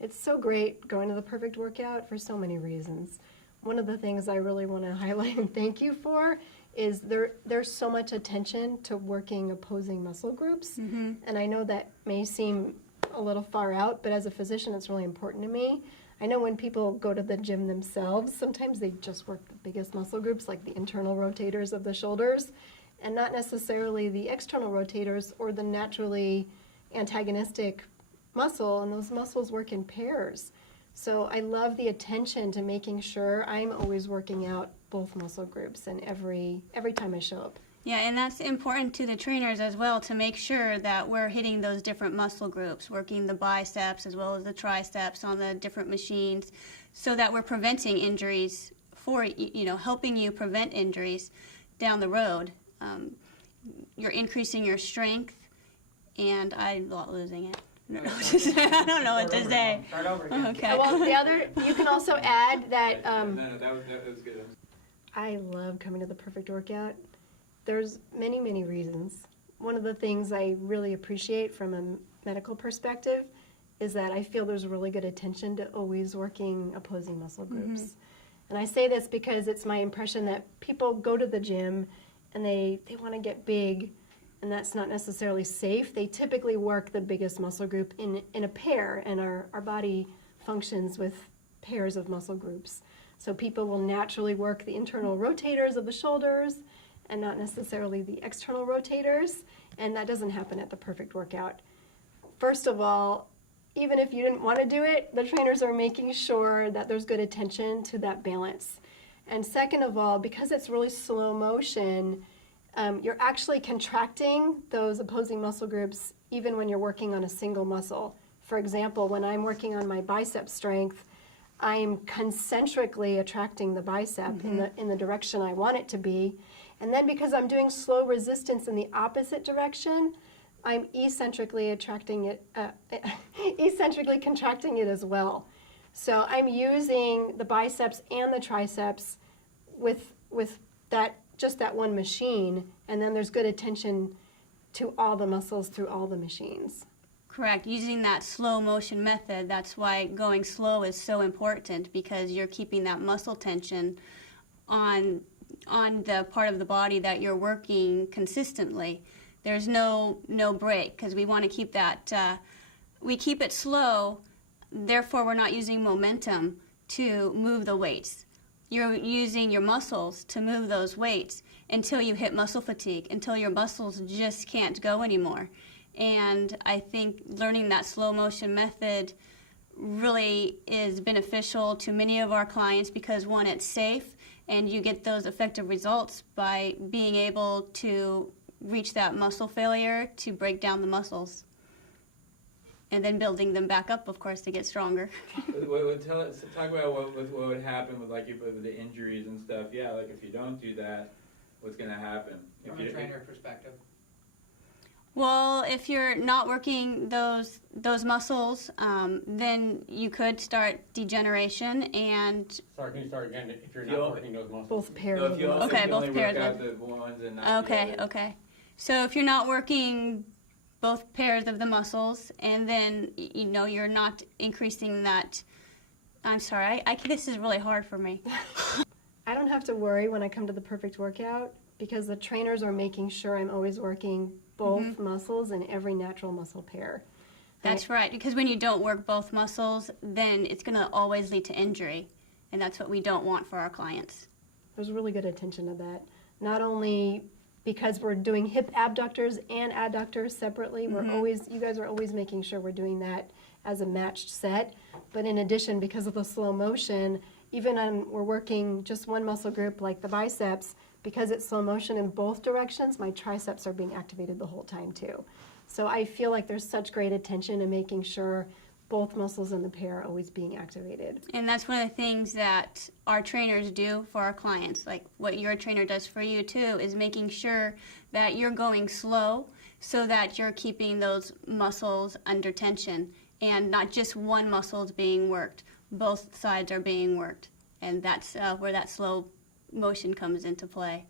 It's so great going to the Perfect Workout for so many reasons. One of the things I really want to highlight and thank you for is there's so much attention to working opposing muscle groups. And I know that may seem a little far out, but as a physician, it's really important to me. I know when people go to the gym themselves, sometimes they just work the biggest muscle groups, like the internal rotators of the shoulders, and not necessarily the external rotators or the naturally antagonistic muscle, and those muscles work in pairs. So I love the attention to making sure I'm always working out both muscle groups and every time I show up. Yeah, and that's important to the trainers as well, to make sure that we're hitting those different muscle groups, working the biceps as well as the triceps on the different machines, so that we're preventing injuries for, helping you prevent injuries down the road. You're increasing your strength, and I'm not losing it. I don't know what to say. Start over again. Okay. Well, the other, you can also add that No, that was good. I love coming to the Perfect Workout. There's many, many reasons. One of the things I really appreciate from a medical perspective is that I feel there's really good attention to always working opposing muscle groups. And I say this because it's my impression that people go to the gym and they want to get big, and that's not necessarily safe. They typically work the biggest muscle group in a pair, and our body functions with pairs of muscle groups. So people will naturally work the internal rotators of the shoulders and not necessarily the external rotators, and that doesn't happen at the Perfect Workout. First of all, even if you didn't want to do it, the trainers are making sure that there's good attention to that balance. And second of all, because it's really slow motion, you're actually contracting those opposing muscle groups even when you're working on a single muscle. For example, when I'm working on my bicep strength, I'm concentrically attracting the bicep in the direction I want it to be. And then because I'm doing slow resistance in the opposite direction, I'm eccentrically attracting it, eccentrically contracting it as well. So I'm using the biceps and the triceps with that, just that one machine, and then there's good attention to all the muscles through all the machines. Correct. Using that slow motion method, that's why going slow is so important, because you're keeping that muscle tension on the part of the body that you're working consistently. There's no break, because we want to keep that, we keep it slow, therefore we're not using momentum to move the weights. You're using your muscles to move those weights until you hit muscle fatigue, until your muscles just can't go anymore. And I think learning that slow motion method really is beneficial to many of our clients because, one, it's safe, and you get those effective results by being able to reach that muscle failure to break down the muscles. And then building them back up, of course, to get stronger. Talk about what would happen with with the injuries and stuff. Yeah, like if you don't do that, what's going to happen? From a trainer perspective. Well, if you're not working those muscles, then you could start degeneration and. Sorry, can you start again? If you're not working those muscles. Both pairs. No, if you of only, Okay, if you both only pairs work out of- the ones and not the Okay, others. okay. So if you're not working both pairs of the muscles, and then you're not increasing that. I'm sorry, this is really hard for me. I don't have to worry when I come to the Perfect Workout because the trainers are making sure I'm always working both muscles in every natural muscle pair. That's right, because when you don't work both muscles, then it's going to always lead to injury, and that's what we don't want for our clients. There's really good attention to that. Not only because we're doing hip abductors and adductors separately, you guys are always making sure we're doing that as a matched set. But in addition, because of the slow motion, even when we're working just one muscle group like the biceps, because it's slow motion in both directions, my triceps are being activated the whole time too. So I feel like there's such great attention in making sure both muscles in the pair are always being activated. And that's one of the things that our trainers do for our clients, like what your trainer does for you too, is making sure that you're going slow so that you're keeping those muscles under tension and not just one muscle is being worked. Both sides are being worked, and that's where that slow motion comes into play.